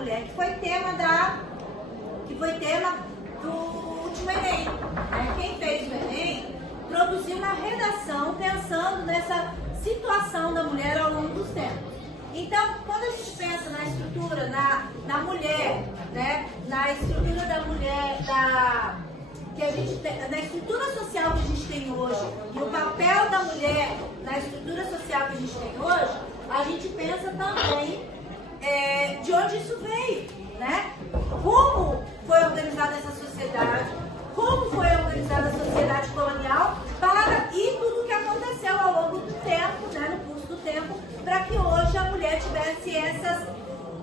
mulher, que foi tema do último Enem. Quem fez o Enem produziu uma redação pensando nessa situação da mulher ao longo dos tempos. Então, quando a gente pensa na estrutura, na mulher, né, na estrutura da mulher, na estrutura social que a gente tem hoje e o papel da mulher na estrutura social que a gente tem hoje, a gente pensa também de onde isso veio, né? Como foi organizada essa sociedade, como foi organizada a sociedade colonial e tudo o que aconteceu ao longo do tempo, né, no curso do tempo, para que hoje a mulher tivesse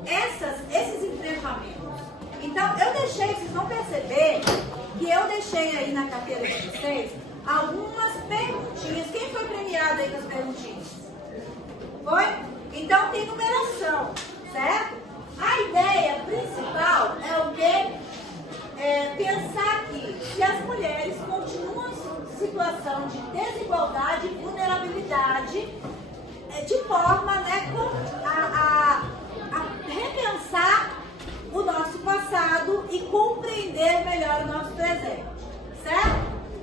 esses enfrentamentos. Então, vocês vão perceber que eu deixei aí na carteira de vocês algumas perguntinhas. Quem foi premiado aí com as perguntinhas? Foi? Então, tem numeração, certo? A ideia principal é o quê? Pensar que se as mulheres continuam em situação de desigualdade e vulnerabilidade, de forma, né, a repensar o nosso passado e compreender melhor o nosso presente, certo?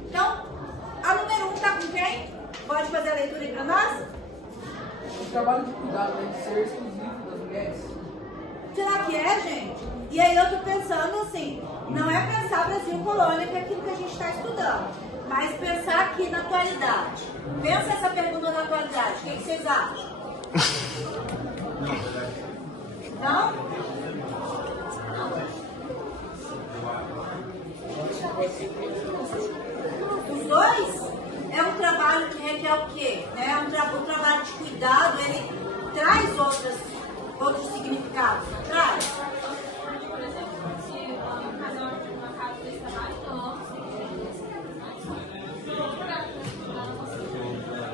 Então, a número 1 está com quem? Pode fazer a leitura aí para nós? O trabalho de cuidado deve ser exclusivo das mulheres. Será que é, gente? E aí eu tô pensando assim, não é pensar Brasil colônia, que é aquilo que a gente está estudando, mas pensar aqui na atualidade. Pensa essa pergunta na atualidade, o que vocês acham? Não? Os dois é um trabalho que requer o quê? Um trabalho de cuidado, ele traz outros significados, não traz? Por exemplo, se um casal de uma casa desse trabalho,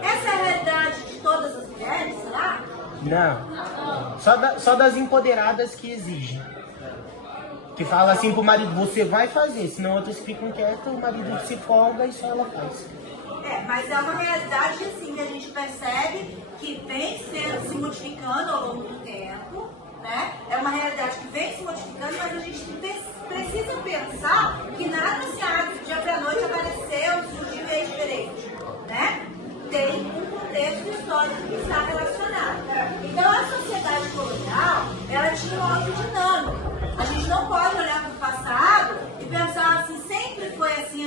essa é a realidade de todas as mulheres, será? Não. Só das empoderadas que exigem. Que fala assim pro marido, você vai fazer, senão outras ficam quietas, o marido se folga e só ela faz. Mas é uma realidade assim que a gente percebe que vem se modificando ao longo do tempo, né? É uma realidade que vem se modificando, mas a gente precisa pensar que nada se abre do dia pra noite, apareceu, surgiu e é diferente, né? Tem um contexto histórico que está relacionado. Então a sociedade colonial, ela tinha uma outra dinâmica. A gente não pode olhar para o passado e pensar assim, sempre foi assim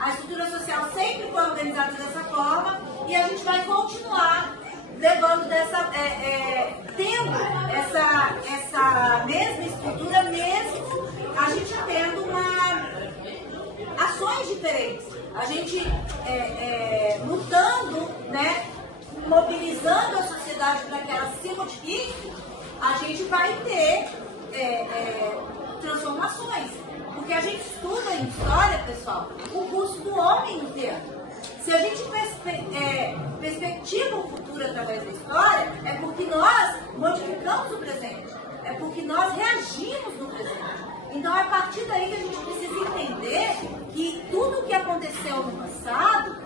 a estrutura social sempre foi organizada dessa forma e a gente vai continuar levando tendo essa mesma estrutura, mesmo a gente tendo ações diferentes. A gente lutando, né, mobilizando a sociedade para que ela se modifique, a gente vai ter transformações. Porque a gente estuda em história, pessoal, o curso do homem inteiro. Se a gente perspectiva o futuro através da história, é porque nós modificamos o presente. É porque nós reagimos no presente. Então é a partir daí que a gente precisa entender que tudo o que aconteceu no passado,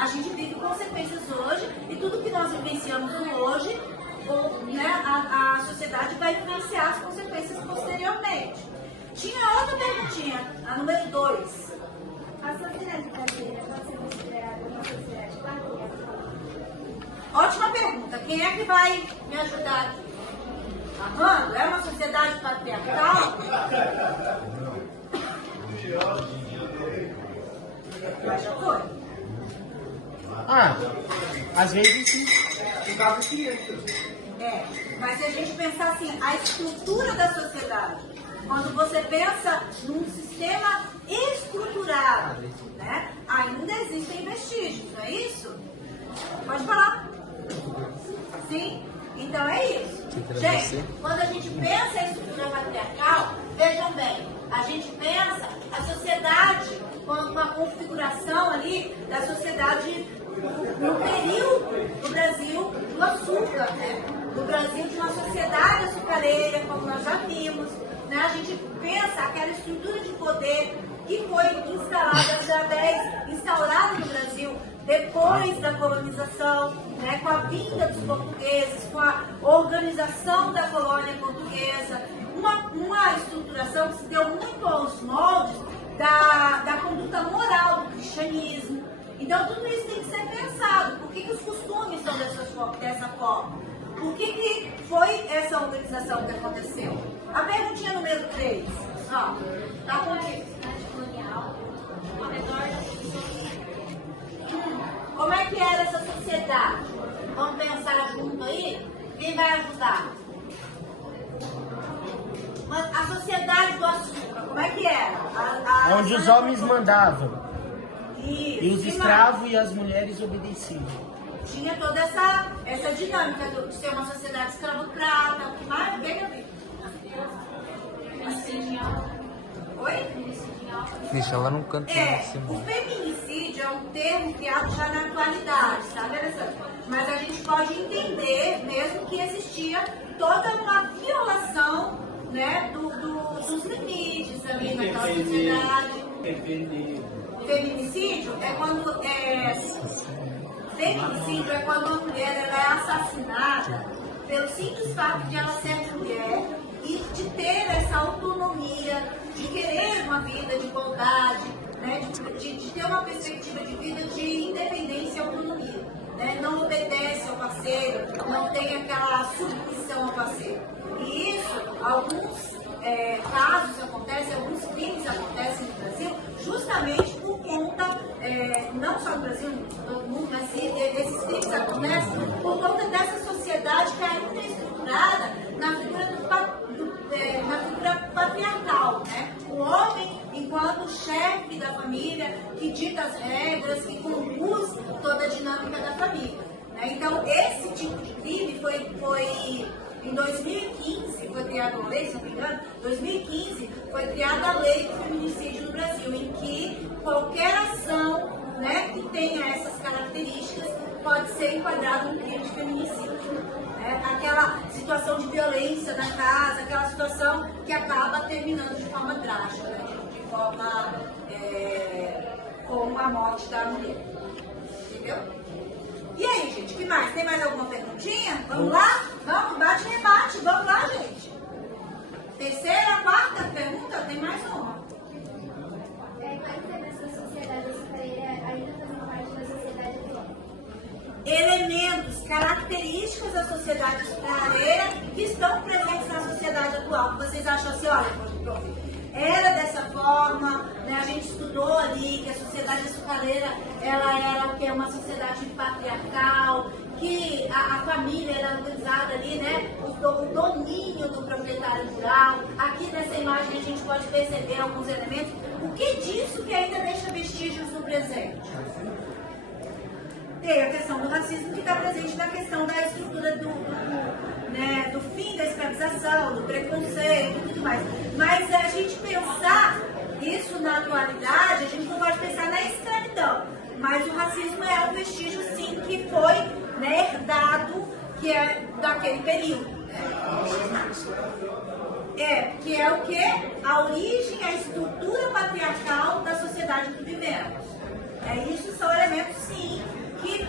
a gente vive consequências hoje, e tudo que nós vivenciamos no hoje, a sociedade vai influenciar as consequências posteriormente. Tinha outra perguntinha, a número 2. a sociedade brasileira pode ser considerada uma sociedade patriarcal? Ótima pergunta. Quem é que vai me ajudar aqui? Armando, é uma sociedade patriarcal? Mas já foi. Às vezes sim. Mas se a gente pensar assim, a estrutura da sociedade, quando você pensa num sistema estruturado, né, ainda existem vestígios, não é isso? Pode falar. Sim? Então é isso. Gente, quando a gente pensa em estrutura patriarcal, vejam bem, a gente pensa a sociedade com a configuração ali da sociedade no período do Brasil do açúcar, né? Do Brasil de uma sociedade açucareira, como nós já vimos, né? A gente pensa aquela estrutura de poder que foi instaurada no Brasil depois da colonização, né? Com a vinda dos portugueses, com a organização da colônia portuguesa. Então tudo isso tem que ser pensado. Por que os costumes são dessa forma? Por que foi essa organização que aconteceu? A perguntinha número 3. Ó, tá contigo. colonial ao redor das pessoas. Como é que era essa sociedade? Vamos pensar junto aí? Quem vai ajudar? A sociedade do açúcar, como é que era? Onde os homens mandavam. Isso. E os escravos e as mulheres obedeciam. Tinha toda essa dinâmica de ser uma sociedade escravocrata. O que mais? Bem, Gabi? Oi? Deixa ela num canto O feminicídio é um termo criado já na atualidade, tá, interessante? Mas a gente pode entender mesmo que existia toda uma violação, né, dos limites ali naquela sociedade. Feminicídio é quando feminicídio é quando a mulher ela é assassinada pelo simples fato de ela ser mulher e de ter essa autonomia, de querer uma vida de igualdade, né, de ter uma perspectiva de vida de independência e autonomia. Né, não obedece ao parceiro, não tem aquela submissão ao parceiro. E isso, alguns casos acontecem, alguns crimes acontecem no Brasil, justamente por conta, não só no Brasil, no todo mundo, mas esses crimes acontecem por conta dessa sociedade que ainda é estruturada na figura patriarcal, né? O homem, enquanto chefe da família, que dita as regras, que conduz toda a dinâmica da família. Né? Então, esse tipo de crime foi em 2015, foi criada uma lei, se não me engano, 2015 foi criada a lei do feminicídio no Brasil, em que qualquer ação, né, que tenha essas características pode ser enquadrada no crime de feminicídio. Né? Aquela situação de violência na casa, aquela situação que acaba terminando de forma drástica, né? De forma como a morte da mulher. Entendeu? E aí, gente, que mais? Tem mais alguma perguntinha? Vamos lá? Vamos, bate e rebate. Vamos lá, gente. Terceira, quarta pergunta? Tem mais uma. Quais dessa sociedade açucareira ainda fazem parte da sociedade atual? Elementos, características da sociedade açucareira que estão presentes na sociedade atual. Vocês acham assim, olha, era dessa forma, né? A gente estudou ali que a sociedade açucareira ela era o que? Uma sociedade patriarcal, que a família era organizada ali, né? O domínio do proprietário rural. Aqui nessa imagem a gente pode perceber alguns elementos. O que disso que ainda deixa vestígios no presente? Tem a questão do racismo que está presente na questão da estrutura do fim da escravização, do preconceito e tudo mais. Mas a gente pensar isso na atualidade, a gente não pode pensar na escravidão. Mas o racismo é um vestígio, sim, que foi, né, herdado, que é daquele período. Que é o quê? A origem, a estrutura patriarcal da sociedade que vivemos. Isso são elementos, sim, que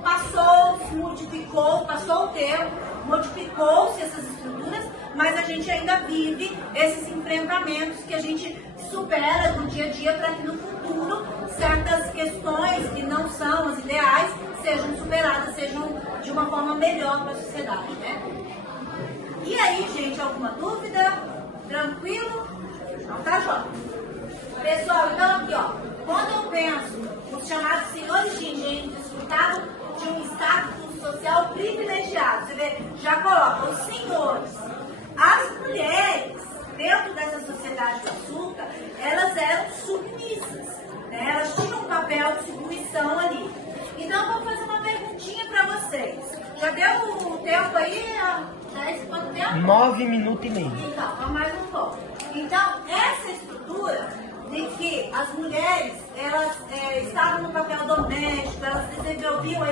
passou, se modificou, passou o tempo, modificou-se essas estruturas, mas a gente ainda vive esses enfrentamentos que a gente supera do dia a dia para que no futuro certas questões que não são as ideais sejam superadas, sejam de uma forma melhor para a sociedade, né? E aí, gente, alguma dúvida? Tranquilo? Não tá, João? Pessoal, então aqui, ó, quando eu penso nos chamados senhores de engenho desfrutavam de um status social privilegiado, você vê, já coloca os senhores. As mulheres, dentro dessa sociedade do açúcar, elas eram submissas, né? Elas tinham um papel de submissão ali. Então, eu vou fazer uma perguntinha para vocês. Já deu o tempo aí? Quanto tempo? 9 minutos e meio. Então, vamos mais um pouco. Então, essa estrutura de que as mulheres, elas estavam no papel doméstico, elas desenvolviam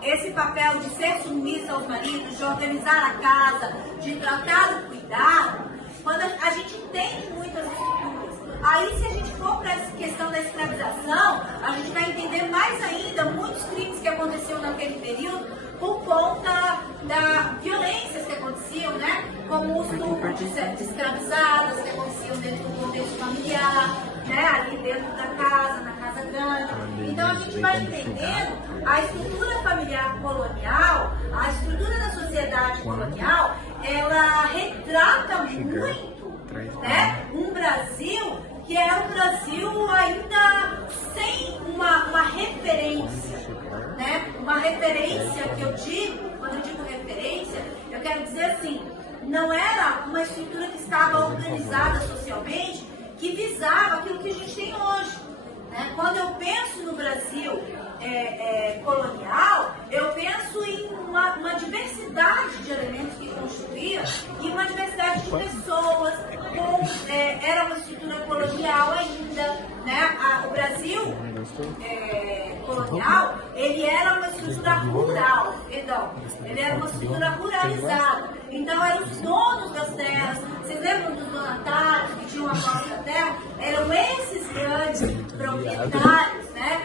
esse papel de ser submissa aos maridos, de organizar a casa, de tratar o cuidado, quando a gente entende muito as estruturas. Aí, se a gente for para essa questão da escravização, a gente vai entender mais ainda muitos crimes que aconteciam naquele período por conta das violências que aconteciam, né? como o estupro de escravizadas que aconteciam dentro do contexto familiar, né, ali dentro da casa, na casa grande. Então a gente vai entendendo a estrutura familiar colonial, a estrutura da sociedade colonial, ela retrata muito, né, um Brasil que era um Brasil ainda sem uma referência, né? Uma referência que eu digo, quando eu digo referência, eu quero dizer assim, não era uma estrutura que estava organizada socialmente, que visava aquilo que a gente tem hoje. Né? Quando eu penso no Brasil colonial, eu penso em uma diversidade de elementos que constituíam e uma diversidade de pessoas, era uma estrutura colonial ainda, né? O Brasil colonial, ele era uma estrutura rural, perdão, ele era uma estrutura ruralizada, então eram os donos das terras. Vocês lembram dos donatários que tinham a posse da terra? Eram esses grandes proprietários, né?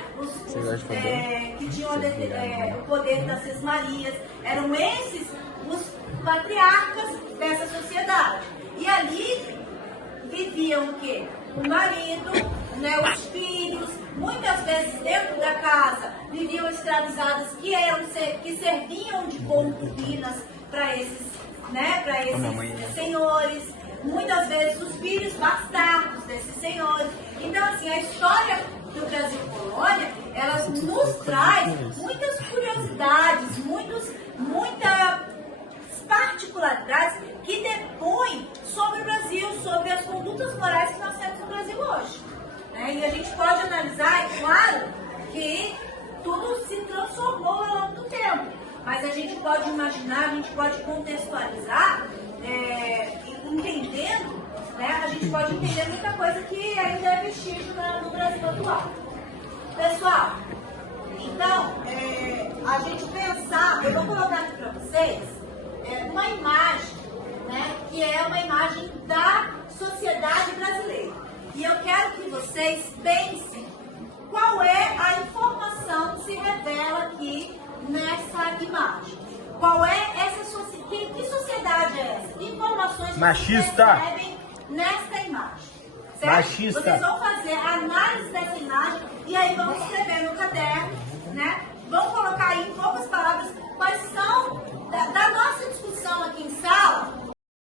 Que tinham o poder das sesmarias, eram esses os patriarcas dessa sociedade. E ali viviam o quê? O marido, né, os filhos, muitas vezes dentro da casa viviam escravizadas que serviam de concubinas para esses, né, senhores. Muitas vezes os filhos bastardos desses senhores. Então, assim, a história do Brasil Colônia, ela nos traz muitas curiosidades, muitas particularidades que depõem sobre o Brasil, sobre as condutas morais que nós temos no Brasil hoje. Né? E a gente pode analisar, é claro, que tudo se transformou ao longo do tempo. Mas a gente pode imaginar, a gente pode contextualizar, entendendo, né? A gente pode entender muita coisa que ainda é vestígio no Brasil atual. Pessoal, então, a gente pensar, eu vou colocar aqui para vocês uma imagem, né, que é uma imagem da sociedade brasileira. E eu quero que vocês pensem qual é a informação que se revela aqui nessa imagem. Qual é essa sociedade? Que sociedade é essa? Que informações machista vocês recebem nesta imagem? Certo? Machista. Vocês vão fazer a análise dessa imagem e aí vão escrever no caderno, né? Vão colocar aí em poucas palavras quais são, da nossa discussão aqui em sala,